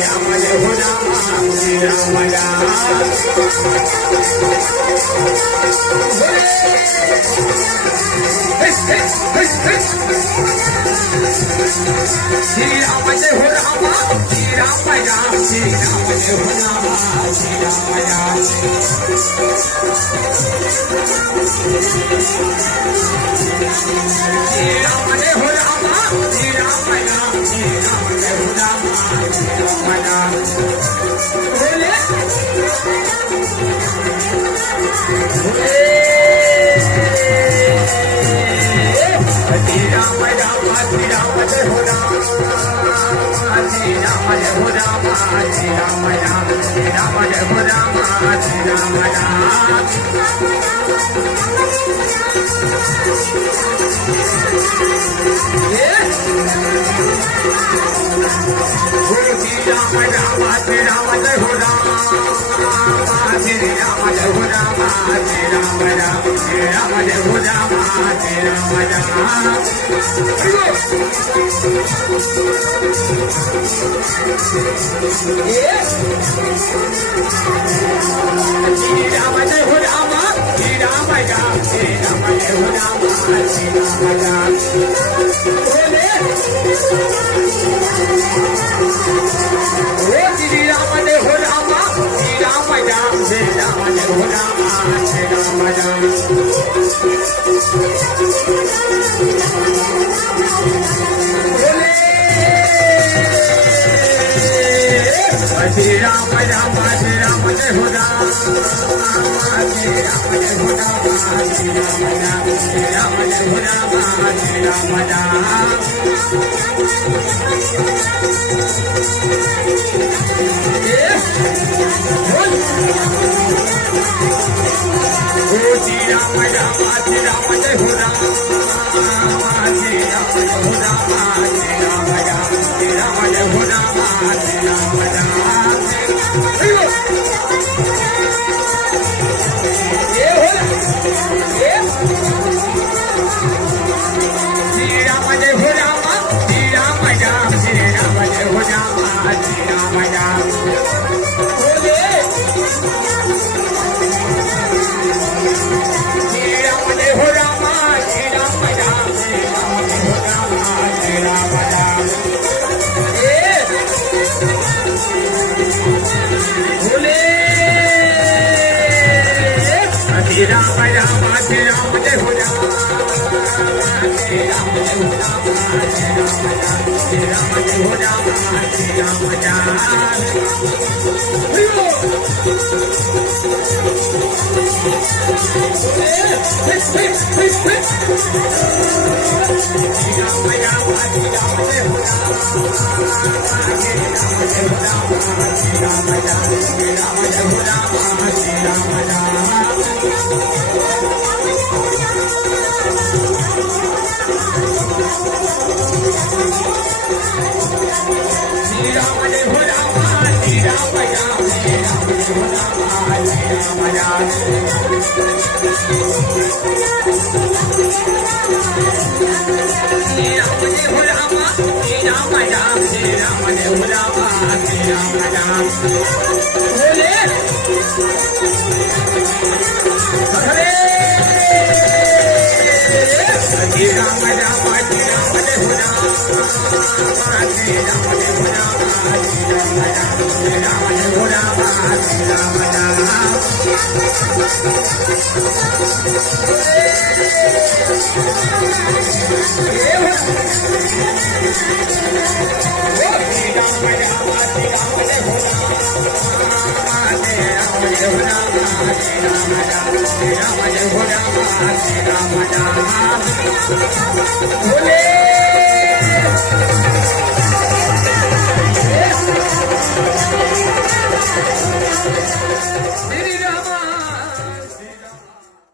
राम जय हो राम श्री राम राम श्री राम जय हो राम श्री राम राम श्री राम जय हो राम श्री राम राम श्री राम जय हो राम श्री राम राम श्री राम जय हो राम श्री राम राम बोले श्री राम राम श्री राम जय हो राम श्री राम जय हो राम श्री राम राम श्री राम जय हो राम श्री राम राम श्री राम राम श्री राम जय हो राम श्री राम जय हो राम श्री राम राम श्री राम जय हो राम श्री राम राम श्री राम जय हो राम श्री राम राम श्री राम जय हो राम श्री राम राम बोले श्री राम जय हो राम श्री राम राम श्री राम जय हो राम श्री राम राम बोले श्री राम राम श्री राम जय हो राम श्री राम जय हो राम श्री राम राम श्री राम जय हो राम श्री राम राम श्री राम राम श्री राम जय हो राम श्री राम जय हो राम श्री राम राम श्री राम जय हो राम श्री राम राम श्री राम जय हो राम श्री राम राम श्री राम जय हो राम श्री राम राम बोले श्री राम जय हो राम श्री राम राम श्री राम जय हो राम श्री राम राम बोले श्री राम राम श्री राम जय हो राम श्री राम जय हो राम श्री राम राम श्री राम जय हो राम श्री राम राम श्री राम